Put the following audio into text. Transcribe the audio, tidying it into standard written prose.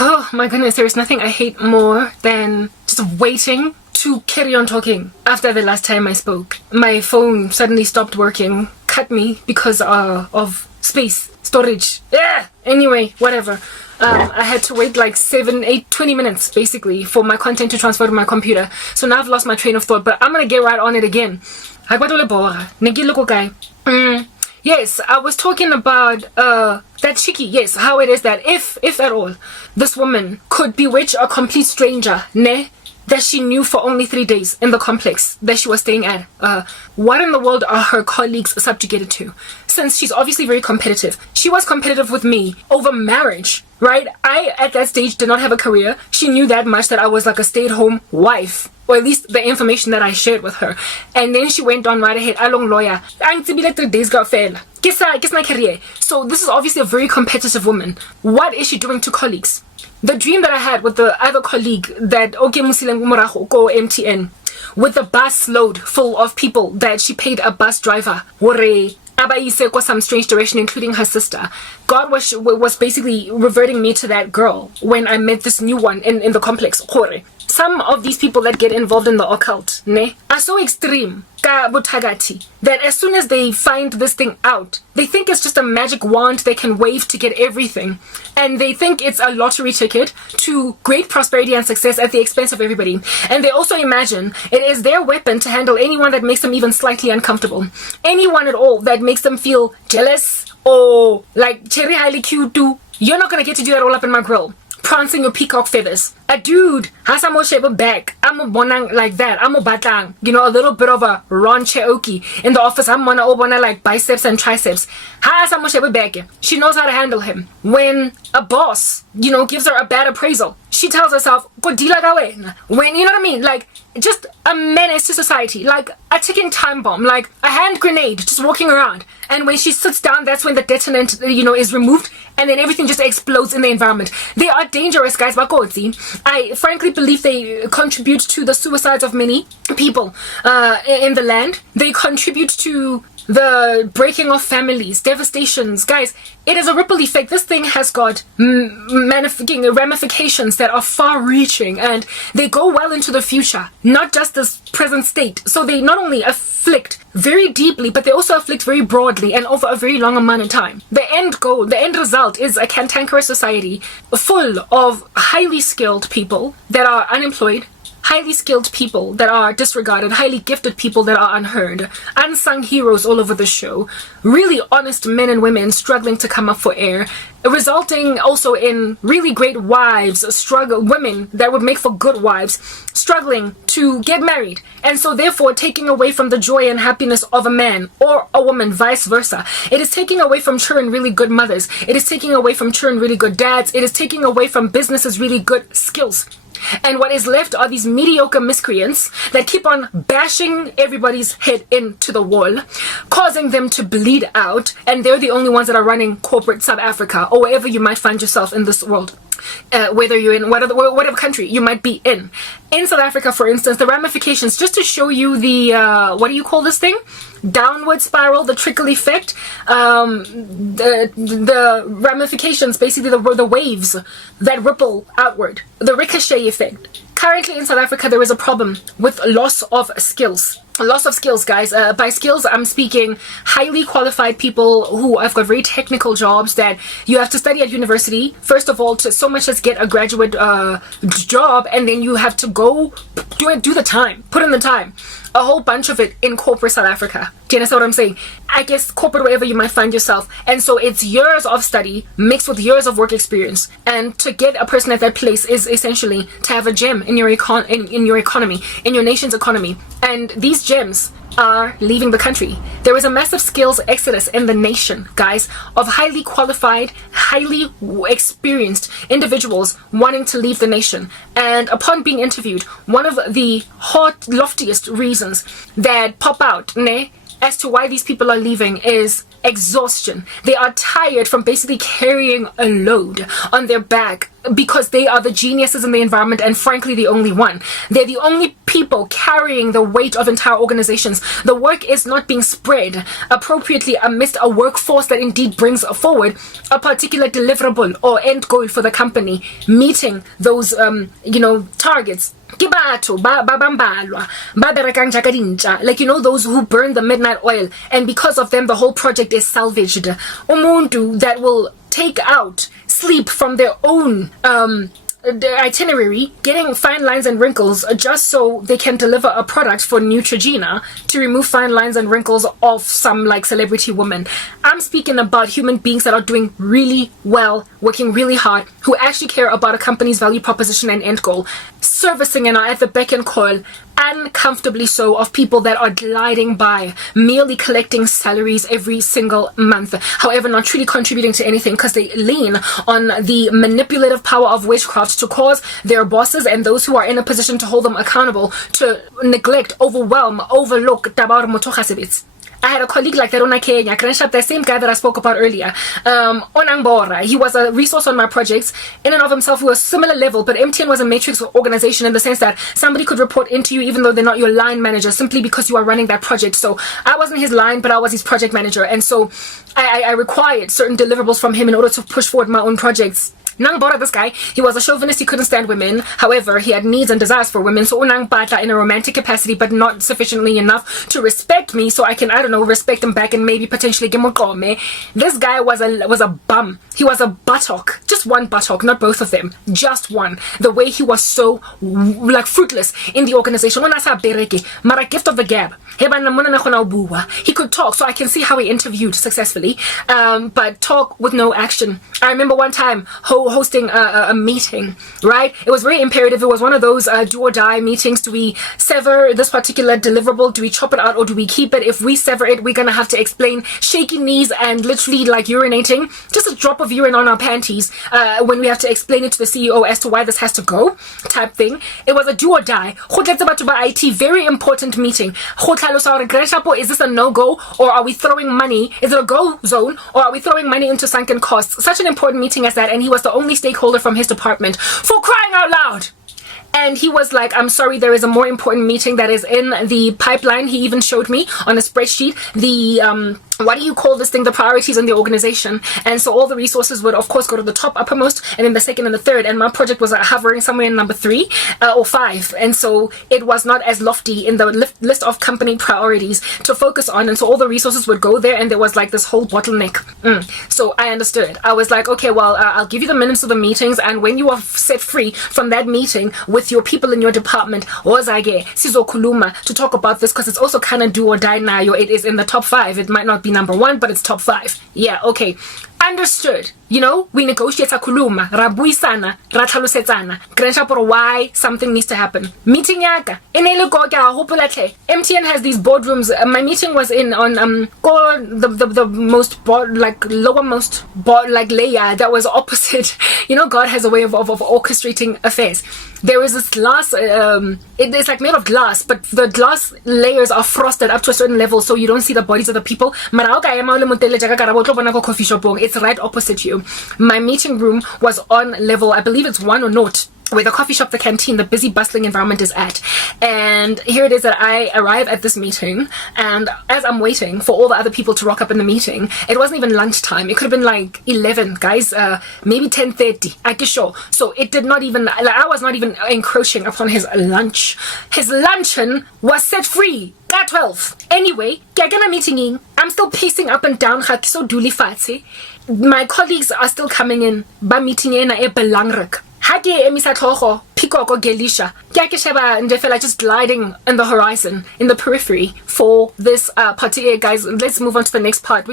Oh my goodness, there is nothing I hate more than just waiting to carry on talking. After the last time I spoke, my phone suddenly stopped working, cut me because of space, storage. Yeah. Anyway, whatever. I had to wait like 7, 8, 20 minutes basically for my content to transfer to my computer. So now I've lost my train of thought, but I'm gonna get right on it again. Yes, I was talking about that cheeky, yes, how it is that if at all, this woman could bewitch a complete stranger, ne? That she knew for only 3 days in the complex that she was staying at. What in the world are her colleagues subjugated to? Since she's obviously very competitive. She was competitive with me over marriage, right? I, at that stage, did not have a career. She knew that much that I was like a stay-at-home wife. Or at least the information that I shared with her. And then she went on right ahead, along lawyer. I'm to be like 3 days got fail. Guess my career. So this is obviously a very competitive woman. What is she doing to colleagues? The dream that I had with the other colleague that go MTN with the bus load full of people that she paid a bus driver some strange direction, including her sister. God was basically reverting me to that girl when I met this new one in the complex. Some of these people that get involved in the occult are so extreme that as soon as they find this thing out, they think it's just a magic wand they can wave to get everything, and they think it's a lottery ticket to great prosperity and success at the expense of everybody. And they also imagine it is their weapon to handle anyone that makes them even slightly uncomfortable, anyone at all that makes them feel jealous or like cherry highly cute too. You're not gonna get to do that all up in my grill, prancing your peacock feathers. A dude has a more shape of back. I'm a bonang like that. I'm a batang. You know, a little bit of a Ron Cheoki. In the office, I'm wanna like biceps and triceps. Has a more shape of back. She knows how to handle him. When a boss, you know, gives her a bad appraisal, she tells herself, go deal again. When, you know what I mean? Like, just a menace to society. Like a ticking time bomb. Like a hand grenade just walking around. And when she sits down, that's when the detonant, you know, is removed. And then everything just explodes in the environment. They are dangerous, guys. I frankly believe they contribute to the suicides of many people in the land. They contribute to the breaking of families, devastations. Guys, it is a ripple effect. This thing has got ramifications that are far-reaching, and they go well into the future, not just this present state. So they not only afflict very deeply, but they also afflict very broadly and over a very long amount of time. The end goal, the end result is a cantankerous society full of highly skilled people that are unemployed, highly skilled people that are disregarded, highly gifted people that are unheard, unsung heroes all over the show, really honest men and women struggling to come up for air, resulting also in really great wives, women that would make for good wives, struggling to get married, and so therefore taking away from the joy and happiness of a man or a woman, vice versa. It is taking away from children really good mothers. It is taking away from children really good dads. It is taking away from businesses really good skills. And what is left are these mediocre miscreants that keep on bashing everybody's head into the wall, causing them to bleed out, and they're the only ones that are running corporate South Africa or wherever you might find yourself in this world. Whether you're in whatever country you might be in. In South Africa, for instance, the ramifications, just to show you the, what do you call this thing? Downward spiral, the trickle effect, the ramifications, basically the waves that ripple outward, the ricochet effect. Currently in South Africa, there is a problem with loss of skills. Loss of skills, guys. By skills, I'm speaking highly qualified people who have got very technical jobs that you have to study at university, first of all, to so much as get a graduate job, and then you have to go do the time, put in the time. A whole bunch of it in corporate South Africa. Do you understand what I'm saying? I guess corporate wherever you might find yourself. And so it's years of study mixed with years of work experience. And to get a person at that place is essentially to have a gem in your in your economy, in your nation's economy. And these gems are leaving the country. There is a massive skills exodus in the nation, guys, of highly qualified, highly experienced individuals wanting to leave the nation. And upon being interviewed, one of the loftiest reasons that pop out as to why these people are leaving is exhaustion. They are tired from basically carrying a load on their back because they are the geniuses in the environment and frankly the only one. They're the only people carrying the weight of entire organizations. The work is not being spread appropriately amidst a workforce that indeed brings forward a particular deliverable or end goal for the company, meeting those targets. Like, those who burn the midnight oil, and because of them the whole project is salvaged. Umuntu that will take out sleep from their own itinerary, getting fine lines and wrinkles just so they can deliver a product for Neutrogena to remove fine lines and wrinkles of some like celebrity woman. I'm speaking about human beings that are doing really well, working really hard, who actually care about a company's value proposition and end goal, servicing and are at the beck and call, uncomfortably so, of people that are gliding by, merely collecting salaries every single month, however not truly contributing to anything because they lean on the manipulative power of witchcraft to cause their bosses and those who are in a position to hold them accountable to neglect, overwhelm, overlook tabar motogasebits. I had a colleague like that on Kenya, the same guy that I spoke about earlier, Onang Bora. He was a resource on my projects. In and of himself, we were a similar level, but MTN was a matrix organization in the sense that somebody could report into you even though they're not your line manager, simply because you are running that project. So I wasn't his line, but I was his project manager. And so I required certain deliverables from him in order to push forward my own projects. Nang Bora, this guy, he was a chauvinist, he couldn't stand women. However, he had needs and desires for women. So Unang Batla in a romantic capacity, but not sufficiently enough to respect me, so I can, respect him back and maybe potentially give him. This guy was a bum. He was a buttock. Just one buttock, not both of them. Just one. The way he was so like fruitless in the organization. Mara gift of the gab. He could talk, so I can see how he interviewed successfully, but talk with no action. I remember one time hosting a meeting, right? It was very imperative. It was one of those do or die meetings. Do we sever this particular deliverable? Do we chop it out or do we keep it? If we sever it, we're gonna have to explain shaky knees and literally like urinating, just a drop of urine on our panties, when we have to explain it to the CEO as to why this has to go, type thing. It was a do or die. IT, very important meeting. Is this a no-go, or are we throwing money? Is it a go zone, or are we throwing money into sunken costs? Such an important meeting as that, and he was the only stakeholder from his department, for crying out loud. And he was like, I'm sorry, there is a more important meeting that is in the pipeline. He even showed me on a spreadsheet the what do you call this thing, the priorities in the organization. And so all the resources would of course go to the top uppermost, and then the second and the third, and my project was hovering somewhere in number 3 or 5, and so it was not as lofty in the list of company priorities to focus on, and so all the resources would go there, and there was like this whole bottleneck. So I understood. I was like, okay, well, I'll give you the minutes of the meetings, and when you are set free from that meeting with your people in your department, sizokhuluma to talk about this, because it's also kind of do or die now. It is in the top 5. It might not be number 1, but it's top 5. Yeah, okay. Understood. We negotiate kuluma, rabuisana, rathalusetsana, grandchapor why something needs to happen. Meeting yaka. MTN has these boardrooms. My meeting was on the most lowermost layer that was opposite. God has a way of orchestrating affairs. There is this glass, it's like made of glass, but the glass layers are frosted up to a certain level so you don't see the bodies of the people. It's right opposite you. My meeting room was on level, I believe it's 1 or not, where the coffee shop, the canteen, the busy bustling environment is at. And here it is that I arrive at this meeting, and as I'm waiting for all the other people to rock up in the meeting, it wasn't even lunchtime. It could have been like 11, guys, maybe 10:30, I guess sure. So it did not even, I was not even encroaching upon his lunch. His luncheon was set free at 12. Anyway, meeting, I'm still pacing up and down. My colleagues are still coming in. Ba meeting e belangrik. Hake emisa tlhogo pikoko gelisha ke sheba ndefela just gliding in the horizon, in the periphery for this party. Guys, let's move on to the next part.